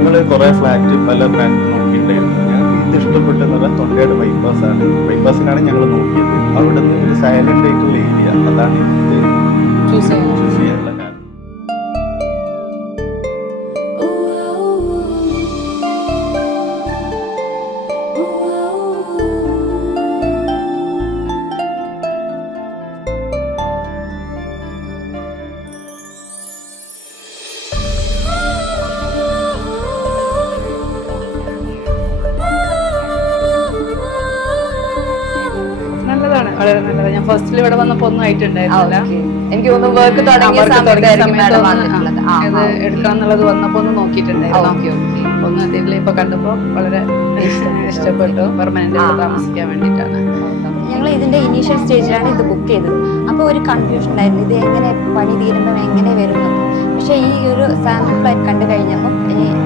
ഞങ്ങൾ കുറെ ഫ്ലാറ്റ് പല ഫ്ലാറ്റ് നോക്കിയിട്ടുണ്ടായിരുന്നു. ഞങ്ങൾക്ക് ഇത് ഇഷ്ടപ്പെട്ടെന്ന് പറഞ്ഞാൽ തൊണ്ടയുടെ ബൈപ്പാസാണ്. ബൈപ്പാസിനാണ് ഞങ്ങൾ നോക്കിയത്. അവിടുന്ന് ഒരു സൈലന്റ് ആയിട്ടുള്ള ഏരിയ, അതാണ് ഇത് ചൂസ് ചെയ്യാനുള്ള കാരണം. വളരെ നല്ലത്. ഞാൻ ഫസ്റ്റിൽ ഇവിടെ വന്നപ്പോ ഒന്നും ആയിട്ടുണ്ടായിരുന്നില്ല. എനിക്ക് തോന്നുന്നു വർക്ക് തുടങ്ങിയ ഇത് എടുക്കണം എന്നുള്ളത് വന്നപ്പോ ഒന്ന് നോക്കിയിട്ടുണ്ടായിരുന്നു. ഒന്ന് ഇതിൽ ഇപ്പൊ കണ്ടപ്പോ വളരെ ഇഷ്ടപ്പെട്ടു. പെർമനന്റ് താമസിക്കാൻ വേണ്ടിയിട്ടാണ്. ഞങ്ങൾ ഇതിന്റെ ഇനീഷ്യൽ സ്റ്റേജിലാണ് ഇത് ബുക്ക് ചെയ്തത്. അപ്പോൾ ഒരു കൺഫ്യൂഷൻ ഉണ്ടായിരുന്നു, ഇത് എങ്ങനെ പണി തീരുമ്പോൾ എങ്ങനെ വരുന്നത്. പക്ഷെ ഈ ഒരു സാമ്പിൾ ഫ്ലാറ്റ് കണ്ടു കഴിഞ്ഞപ്പോൾ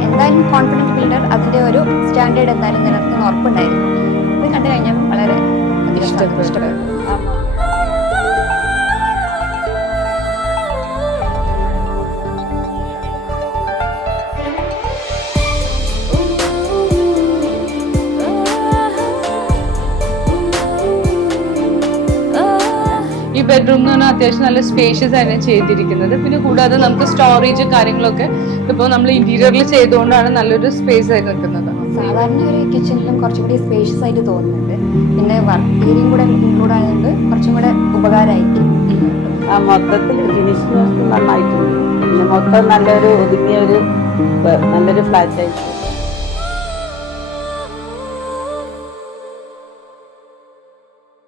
എന്തായാലും കോൺഫിഡൻറ്റ് ബിൽഡർ അതിന്റെ ഒരു സ്റ്റാൻഡേർഡ് എന്തായാലും നിലനിർത്തുന്ന ഉറപ്പുണ്ടായിരുന്നു. ഇത് കണ്ടു കഴിഞ്ഞപ്പോൾ വളരെ ഇഷ്ടപ്പെട്ടു. ഈ ബെഡ്റൂം എന്ന് പറഞ്ഞാൽ അത്യാവശ്യം നല്ല സ്പേഷ്യസ് ആണ് ചെയ്തിരിക്കുന്നത്. പിന്നെ കൂടാതെ നമുക്ക് സ്റ്റോറേജ് കാര്യങ്ങളൊക്കെ ഇപ്പോൾ നമ്മൾ ഇന്റീരിയറിൽ ചെയ്തുകൊണ്ടാണ് നല്ലൊരു സ്പേസ് ആയി നിൽക്കുന്നത്. സാധാരണ ഒരു കിച്ചണിലും കുറച്ചും കൂടി സ്പേഷ്യസ് ആയിട്ട് തോന്നുന്നുണ്ട്. പിന്നെ വർക്ക് ഏരിയയും കൂടെ ഇൻക്ലൂഡ് ആയതുകൊണ്ട് കുറച്ചും കൂടെ ഉപകാരമായിരിക്കും. മൊത്തത്തിൽ ഫിനിഷിംഗ് നന്നായിട്ടുണ്ട്. പിന്നെ മൊത്തം നല്ലൊരു ഒതുങ്ങിയ ഒരു നല്ലൊരു ഫ്ലാറ്റ് ആയിട്ട്